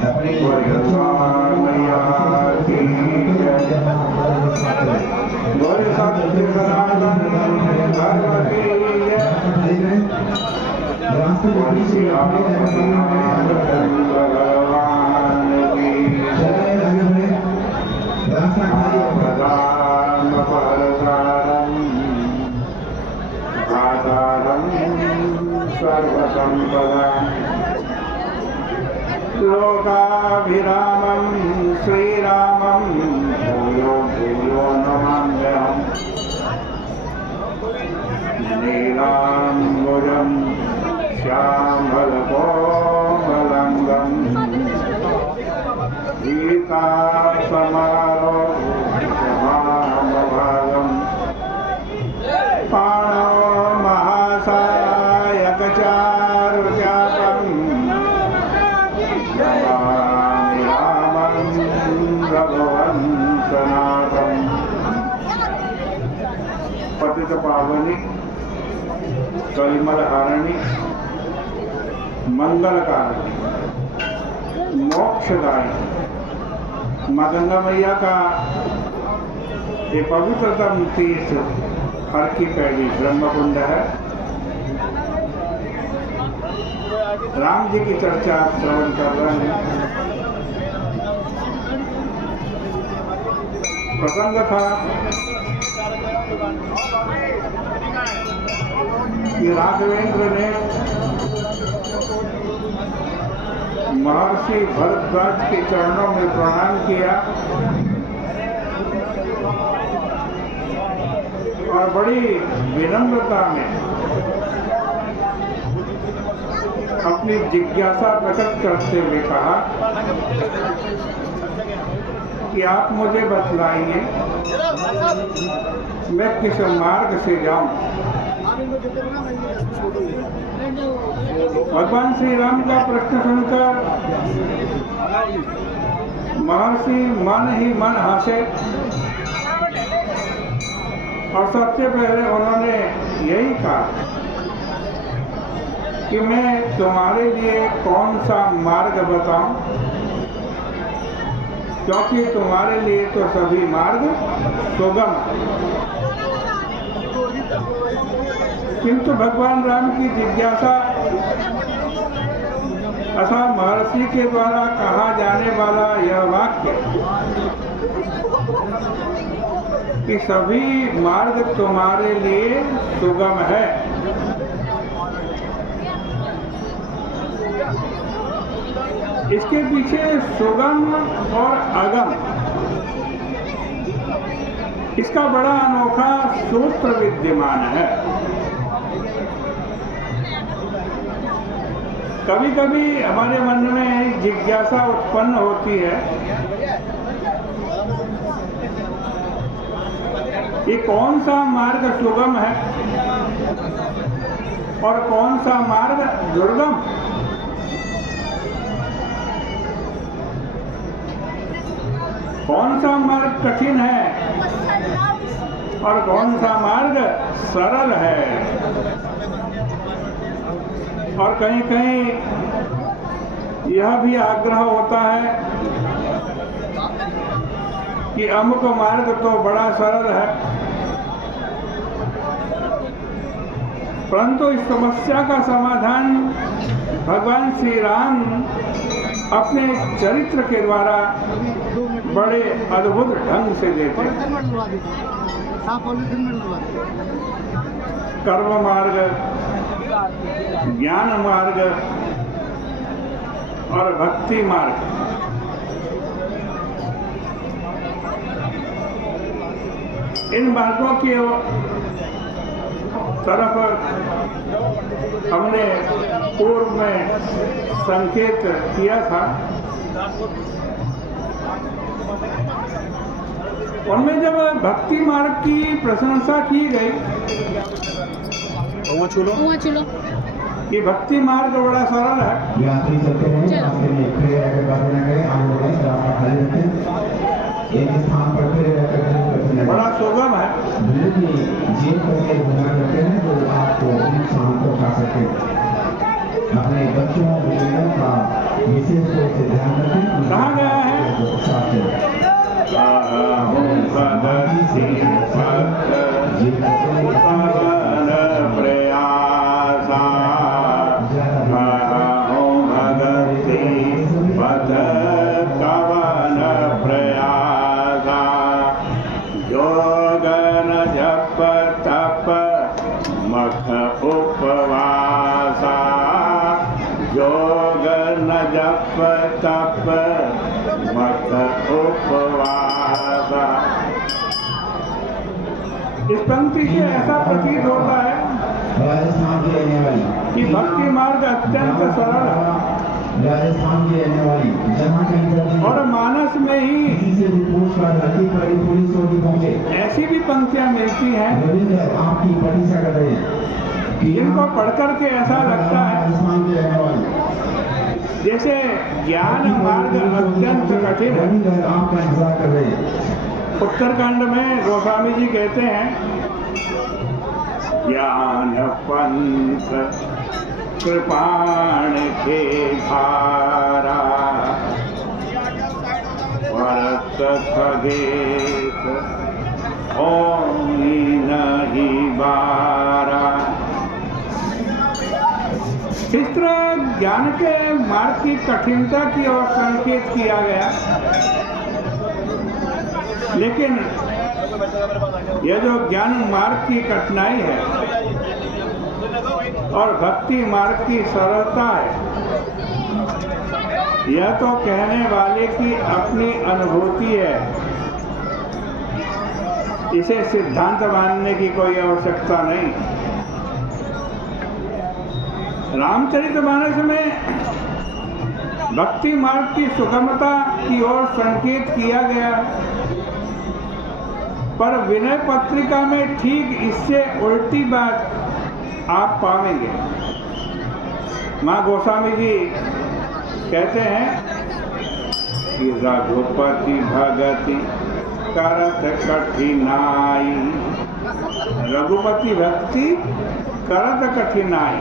अपने मैया की जय। बोले सत्य सनातन धर्म की जय। बोले श्री राम भगवान की जय। प्रदान परसारम आधारम सर्वसंपदा लोकाभिरामं श्रीरामं भूयो भूयो नमाम्यहम्। नीलाम्बुजं श्यामलकोमलाङ्गं सीतासमारोहमामभागम् पाणौ महासायकचारुचापम् नमामि रामं रघुवंशनाथम्। पतित पावनी कलिमल हारिणी मंगलकारणी मोक्षदायी माँ गंगा मैया का ये पवित्रतम तीर्थ हर की पैड़ी ब्रह्मकुंड है। राम जी की चर्चा आप श्रवण कर रहे हैं। प्रसंग था कि राघवेंद्र ने महर्षि भरद्वाज के चरणों में प्रणाम किया और बड़ी विनम्रता में अपनी जिज्ञासा प्रकट करते हुए कहा कि आप मुझे बतलाइए मैं किस मार्ग से जाऊं। भगवान श्री राम का प्रश्न सुनकर महर्षि मन ही मन हंसे और सबसे पहले उन्होंने यही कहा कि मैं तुम्हारे लिए कौन सा मार्ग बताऊं, क्योंकि तुम्हारे लिए तो सभी मार्ग सुगम। किंतु भगवान राम की जिज्ञासा अथा महर्षि के द्वारा कहा जाने वाला यह वाक्य कि सभी मार्ग तुम्हारे लिए सुगम है, इसके पीछे सुगम और अगम इसका बड़ा अनोखा सूत्र विद्यमान है। कभी कभी हमारे मन में जिज्ञासा उत्पन्न होती है कि कौन सा मार्ग सुगम है और कौन सा मार्ग दुर्गम। कौन सा मार्ग कठिन है और कौन सा मार्ग सरल है। और कहीं कहीं यह भी आग्रह होता है कि अमुक मार्ग तो बड़ा सरल है, परंतु इस समस्या का समाधान भगवान श्री राम अपने चरित्र के द्वारा बड़े अद्भुत ढंग से देते हैं। कर्म मार्ग, ज्ञान मार्ग और भक्ति मार्ग, इन मार्गों की तरफ हमने पूर्व में संकेत किया था। उनमें जब भक्ति मार्ग की प्रशंसा की गई कि भक्ति मार्ग बड़ा सरल है, यात्री चलते हैं एक स्थान पर बड़ा सुगम है, जेल करके घुमा करते हैं तो आपको नुकसान पहुंचा सकते हैं। अपने बच्चों बुजुर्गों का विशेष रूप से ध्यान रखें। कहा गया है साथ चलें। भगति भक्त कवन प्रयासा भगति पद कवन प्रयासा योगन जप तप मख उपवासा योगन जप तप मख उपवासा। इस पंक्ति से ऐसा प्रतीत होता है राजस्थान की रहने वाली कि भक्ति मार्ग अत्यंत सरल है राजस्थान की रहने वाली जहाँ कहीं पर और मानस में ही किसी से भी पूछ कर धरती पर ही पुलिस चौकी पहुंचे। ऐसी भी पंक्तियां मिलती हैं रविंद्र आपकी प्रतीक्षा कर रहे हैं कि जिनको पढ़ करके ऐसा लगता है राजस्थान की रहने वाली जैसे ज्ञान मार्ग अत्यंत कठिन है। रविंद्र आपका इंतजार कर रहे हैं। उत्तरकांड में गोस्वामी जी कहते हैं ज्ञान पंथ कृपाण के धारा भरत खगेश ओमी नहीं बारा। इस तरह ज्ञान के मार्ग की कठिनता की ओर संकेत किया गया, लेकिन यह जो ज्ञान मार्ग की कठिनाई है और भक्ति मार्ग की सरलता है, यह तो कहने वाले की अपनी अनुभूति है। इसे सिद्धांत मानने की कोई आवश्यकता नहीं। रामचरितमानस में भक्ति मार्ग की सुगमता की ओर संकेत किया गया है, पर विनय पत्रिका में ठीक इससे उल्टी बात आप पाएंगे। माँ गोस्वामी जी कहते हैं कि रघुपति भगति करत कठिनाई, रघुपति भक्ति करत कठिनाई।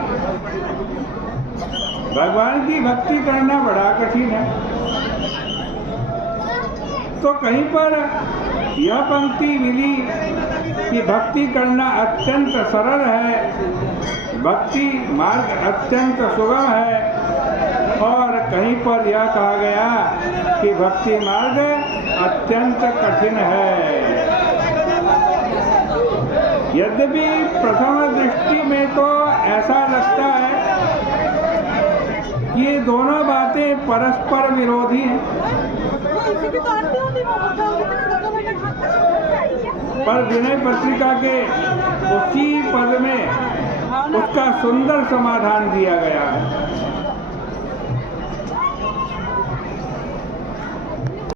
भगवान की भक्ति करना बड़ा कठिन है। तो कहीं पर यह पंक्ति मिली कि भक्ति करना अत्यंत सरल है, भक्ति मार्ग अत्यंत सुगम है, और कहीं पर यह कहा गया कि भक्ति मार्ग अत्यंत कठिन है। यद्यपि प्रथम दृष्टि में तो ऐसा लगता है कि ये दोनों बातें परस्पर विरोधी हैं, पर विनय पत्रिका के उसी पद में उसका सुंदर समाधान दिया गया है।